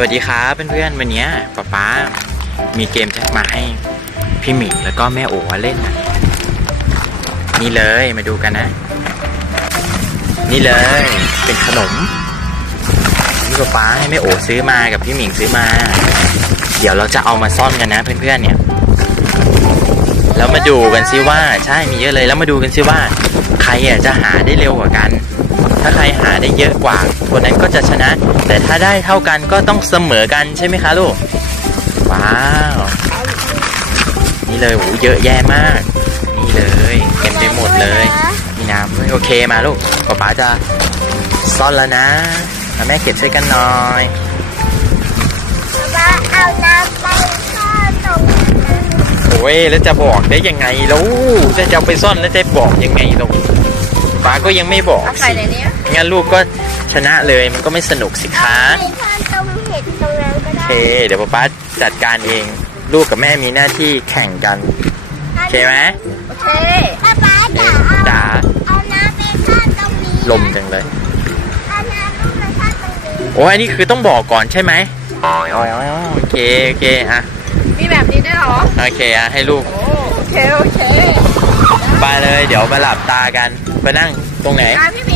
วัสดีครับเพื่อนๆวันนี้ป๊าป๊ามีเกมจะมาให้พี่หมิงแล้วก็แม่โอ๋เล่นนะนี่เลยมาดูกันนะ นี่เลยเป็นขนมที่ป๊าป๊าให้แม่โอ๋ซื้อมากับพี่หมิงซื้อมา เดี๋ยวเราจะเอามาซ่อนกันนะเพื่อนๆเนี่ยแล้วมาดูกันซิว่าใช่มีเยอะเลยแล้วมาดูกันซิว่า ใครอะจะหาได้เร็วกว่ากัน ถ้าใครหาได้เยอะกว่าคนนั้นก็จะชนะ แต่ถ้าได้เท่ากันก็ต้องเสมอกันใช่ไหมคะลูก ว้าว นี่เลยโหเยอะแยะมาก นี่เลยเต็มไปหมดเลยมีน้ำด้วยโอเคมาลูกป๊าป๊าจะซ่อนแล้วนะเอาแม่เก็บช่วยกันหน่อยว่าเอาน้ำไปข้อตรงนั้นโอ้ยแล้วจะบอกได้ยังไงลูกจะจะเอาไปซ่อนแล้วจะบอกยังไงลูกป๊าก็ยังไม่บอกเอาใส่ในนี้ งั้นลูกก็ชนะเลยมันก็ไม่สนุกสิคะไปข้อตรงเห็ดตรงนั้นก็โอได้เค เดี๋ยวป๊าป๊าจัดการเอง ลูกกับแม่มีหน้าที่แข่งกันโอเคไหมโอเคป้าป้าจ๋าเอาจ๋าเอาน้ำไปข้อตรงนี้ลมจังเลย เอาน้ำไปข้อตรงนี้โอ้ยอันนี้คือต้องบอกก่อนใช่ไหมอ๋อโอเค โอเค อะ มีแบบนี้ด้วยเหรอ โอเค อะ ให้ลูกโอ้โอเค โอเคไปเลย เดี๋ยวมาหลับตากัน ไปนั่งตรงไหน อะพี่หมี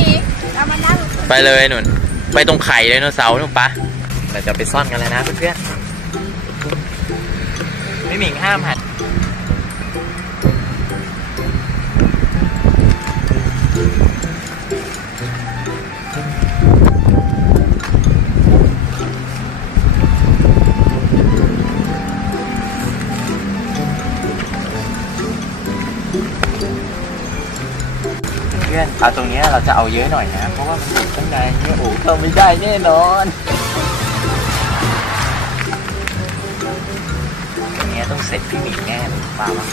เรามานั่งไปเลยหนุนไปตรงไข่ไดโนเสาร์นู่นปะเราจะไปซ่อนกันแล้วนะเพื่อนๆไม่หมิงห้ามหัด พื่อนเอาตรงเนี้ยเราจะเอาเยอะหน่อยนะ เพราะว่ามันอยู่ข้างในเนี่ยโอ้เข้าไม่ได้แน่นอนตรงเนี้ยต้องเสร็จพี่หมีแน่เลยป้าวะ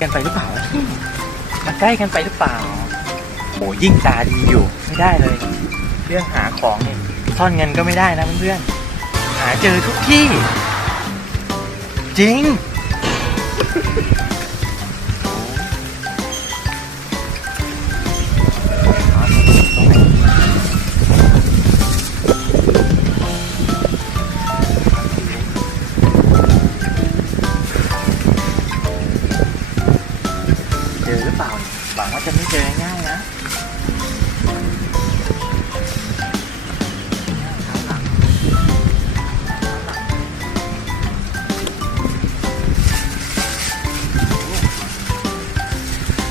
กันไปหรือเปล่า มันใกล้กันไปหรือเปล่าโอ้ยิ่งตาดีอยู่ ไม่ได้เลย เรื่องหาของเนี่ยซ่อนเงินก็ไม่ได้นะเพื่อนๆ หาเจอทุกที่ จริง จะไม่เจอง่ายนะ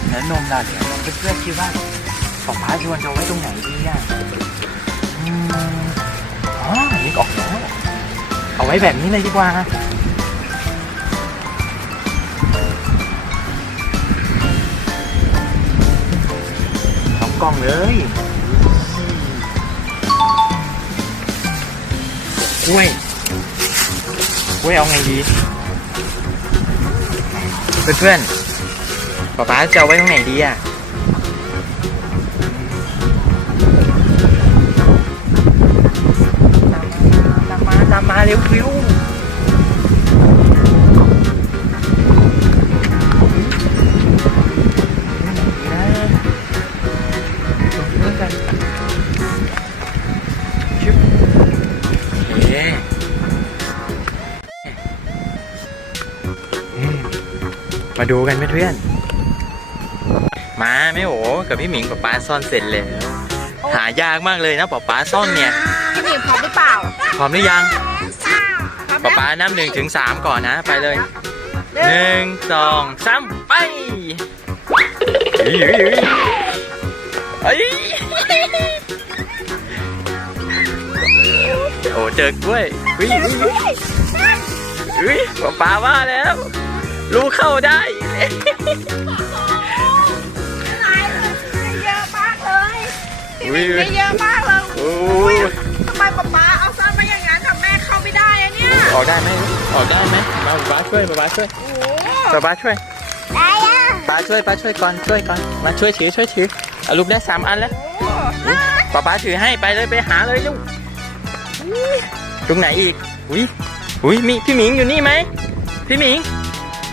แล้วนมล่ะเดี๋ยวนมเพื่อนๆคิดว่าป๊าป๊าชวนจะไว้ตรงไหนดีอะอืมอ๋อนึกออกแล้วเอาไว้แบบนี้เลยดีกว่า ล่องเลยกล้วยกล้วยเอาไงดี เพื่อนๆป๊าป๊าจะเอาไว้ตรงไหนดีอะ มาดูกันเพื่อนๆมาไม่โอกับพี่หมิงป๊าป๊าซ่อนเสร็จแล้วหายากมากเลยนะป๊าป๊าซ่อนเนี่ยพี่หมีพร้อมหรือเปล่าพร้อมหรือยังพร้อมป๊านะป๊านับหนึ่งถึงสามก่อนนะ ไปเลยหนึ่งสองสามไปเฮ้ย โอ้เจอกล้วยเฮ้ยเฮ้ยเฮ้ยอุ้ยป๊าป๊าว่าแล้วลูกเข้าได้เยอะมากเลยพี่อุ๊หยมิงได้เยอะมากเลยโอ้อุ๊ยยทำไมป๊าป๊าเอาซ่อนมาอย่างนั้นทำแม่เข้าไม่ได้อะเนี่ยออกได้ไหมออกได้ไหมมาป๊าป๊าช่วยป๊าป๊าช่วยโอ้โหป๊าป๊าช่วยได้ยังป๊าช่วยป๊าช่วยก่อนช่วยก่อนมาช่วยถือช่วยถือเอาลูกได้สามอันแล้วโอ้โหป๊าป๊าถือให้ไปเลยไปหาเลยลูก ตรงไหนอีก อุ้ยอุ้ยมีพี่หมิงอยู่นี่ไหม พี่หมิง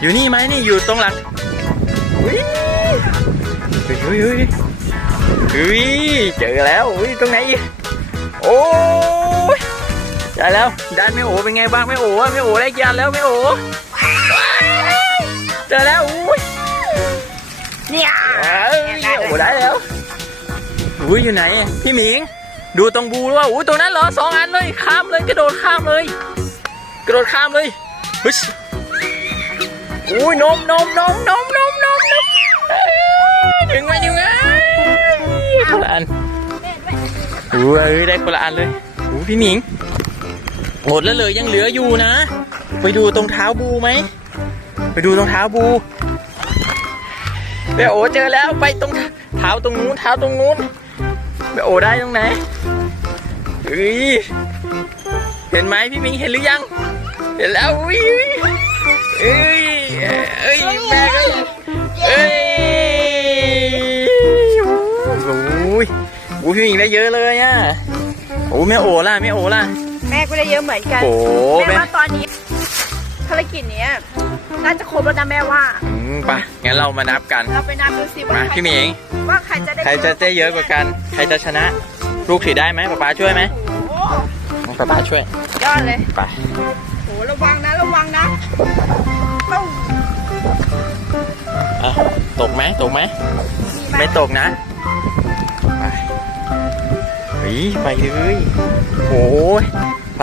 อยู่นี่ไหมนี่อยู่ตรงหลัง อุ้ยอุ้ยอุ้ยอุ้ยเจอแล้ว อุ้ยตรงไหนอีก โอ้ยได้แล้วด้านแม่โอเป็นไงบ้างแม่โอแม่โอได้กี่อันแล้วแม่โอเจอแล้วอุ้ยเนี่ยเอ้ยแม่โอได้แล้วอุ้ยอยู่ไหนอะพี่หมิง ดูตรงบูว่าอุ้ยตรงนั้นเหรอสองอันเลยข้ามเลยกระโดดข้ามเลย กระโดดข้ามเลยฮึชอุ้ยนมนมนมนมนมนมนมยดึงไว้ดึงไว้คนละอันอุ้ยได้คนละอันเลยอุ้พี่หมิงหมดแล้วเลยยังเหลืออยู่นะ ไปดูตรงเท้าบูไหมไปดูตรงเท้าบูเบโอเจอแล้วไปตรงเท้าตรงนู้นเท้าตรงนู้น เบโอได้ตรงไหนเฮ้ยเห็นไหมพี่หมิงเห็นหรือยัง เห็นแล้วอุ้ยเอ้ยเอ้ยแม่ก็เอ้ยโอ้ยโอ้ยพี่หมิงได้เยอะเลยอะโอ้แม่โอล่ะแม่โอล่ะแม่ก็ได้เยอะเหมือนกันโอ้แม่แม่ว่าตอนนี้ภารกิจเนี้ย น่าจะครบแล้วนะแม่ว่า อืมไปงั้นเรามานับกันเราไปนับดูซิว่ามาใครพี่หมิงว่าใครจะได้ใครจะได้เยอะกว่ากัน ใครจะชนะ ลูกถือได้ไหมป๊าป๊าช่วยไหมโอ้โหป๊าป๊าช่วยยอดเลยไปโอ้ระวังนะระวังนะต้องอะตกไหมตกไหมมีไม่ตกนะไปเฮ้ยไปเลยโอ้ย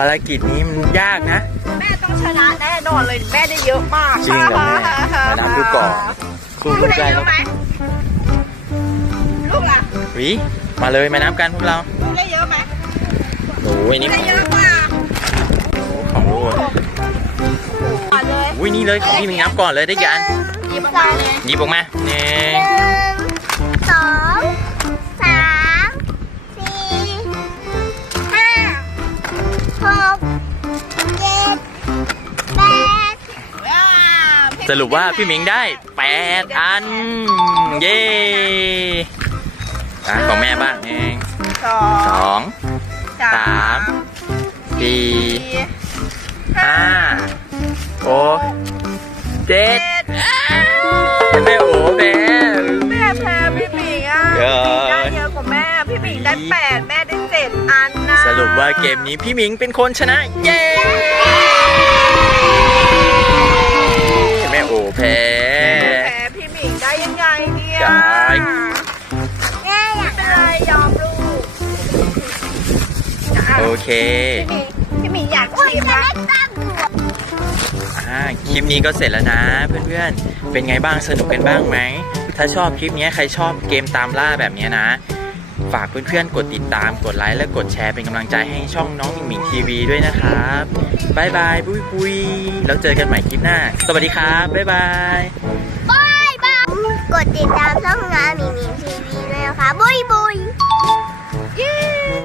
ภารกิจนี้มันยากนะ แม่ต้องชนะแน่นอนเลยแม่ได้เยอะมากจริงเหรอแม่มานับดูก่อนสู้ลูลูกกได้ได้เยแล้วอะไหมลูกล่ะหวีมาเลยมานับกันพวกเราลูกได้เยอะไหมโอ้ยนี่ได้ของเยอะกว่าของลูกก่อนเลยอุ้ยนี่เลยของพี่มีนับก่อนเลยได้กี่อันหยิบออกมาเลยหยิบออกมาหนึ่ห หกเจ็ดแปดว้าพี่สรุปว่าพี่หมิงได้แปดอัน เย้อะของแม่บ้างหนึ่งสอสงองสามสี่ห้าโอ้เจ็ด เกมนี้พี่หมิงเป็นคนชนะ เย้แม่โอ้แพ้แพ้พี่หมิงได้ยังไงเนี่ยได้แม่อยากไม่เป็นไรยอมลูกอะโอเค พี่หมิงอยากอุ้ยชิมจะนะได้ตั้งหัวอ่าคลิปนี้ก็เสร็จแล้วนะเพื่อนๆ เป็นไงบ้างสนุกกันบ้างไหม ถ้าชอบคลิปนี้ใครชอบเกมตามล่าแบบนี้นะ ฝากเพื่อนๆ กดติดตาม กดไลค์ และกดแชร์เป็นกำลังใจให้ช่องน้องมิงมิงทีวีด้วยนะครับบายบายปุ้ยปุ้ยแล้วเจอกันใหม่คลิปหน้า สวัสดีครับบายบาย บายบาย กดติดตามช่องน้องมิงมิงทีวีด้วยนะคะบุยบุยเย้